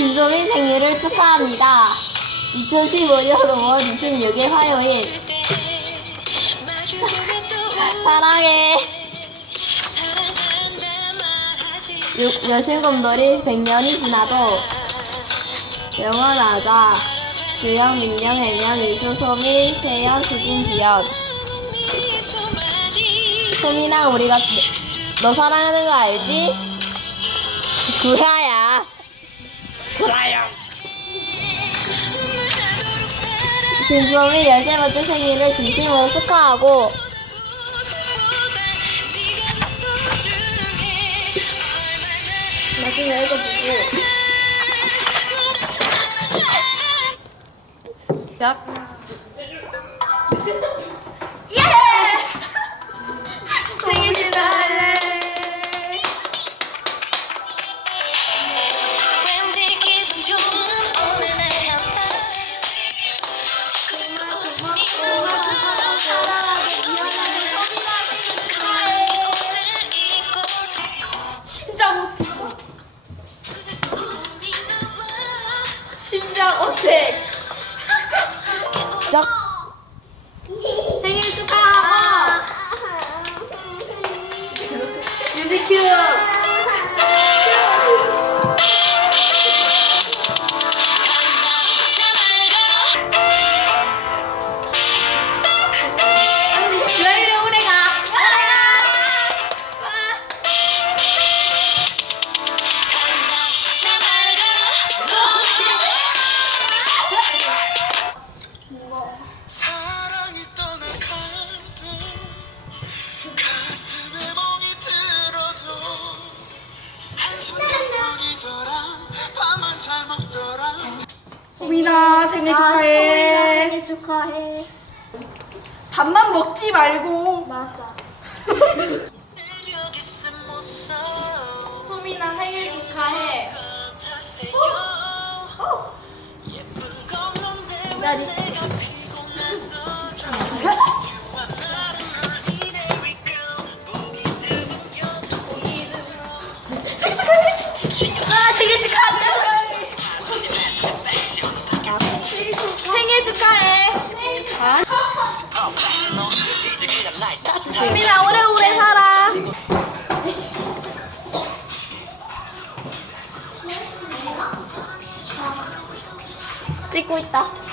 진소민 생일을 축하합니다. 2015년 5월 26일 화요일. 사랑해. 유- 여신곰돌이 100년이 지나도 영원하자. 주영, 민영, 해명, 이수, 소미, 태연, 수진, 지연. 소민아, 우리가 너, 너 사랑하는 거 알지? 구라야. 진소미 13번째 생일을 진심으로 축하하고 나중에 읽어보고 야. 심장 어택. 짝. 생일 축하하고. 뮤직 큐. 소민아 생일 축하해. 생일 축하해. 밥만 먹지 말고. 맞아. 소민아 생일 축하해. 어? 왜 자리. 축하해. 라이트 소민아 오래오래 살아. 찍고 있다.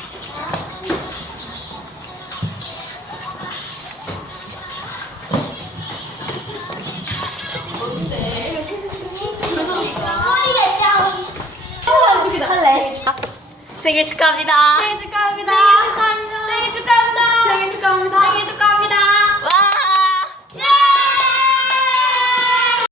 생일. 축하합니다. 생일 축하합니다. 생일 축하합니다.